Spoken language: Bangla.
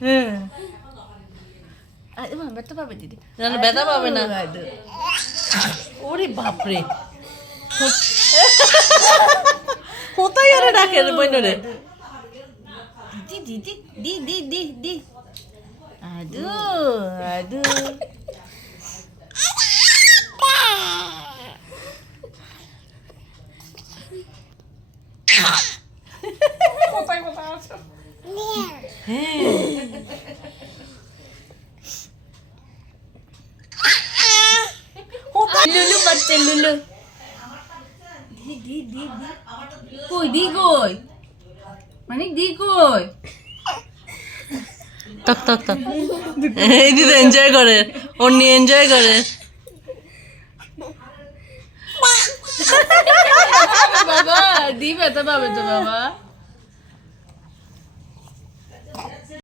হ্যাঁ ব্যথা পাবে দিদি না ব্যথা পাবে না ওরে বাপরে কোথায় আরে ডাকে রে বইন রে দি দি দি দি দি দি দি আদু আদু লুলু বাচ্চা লুলু। দি দি দি দি। কই দি কই? মানে দি কই? তক তক তক। এই দিদি এনজয় করে। ওর নিয়ে এনজয় করে। বাবা দি ব্যথা পাবে তো বাবা।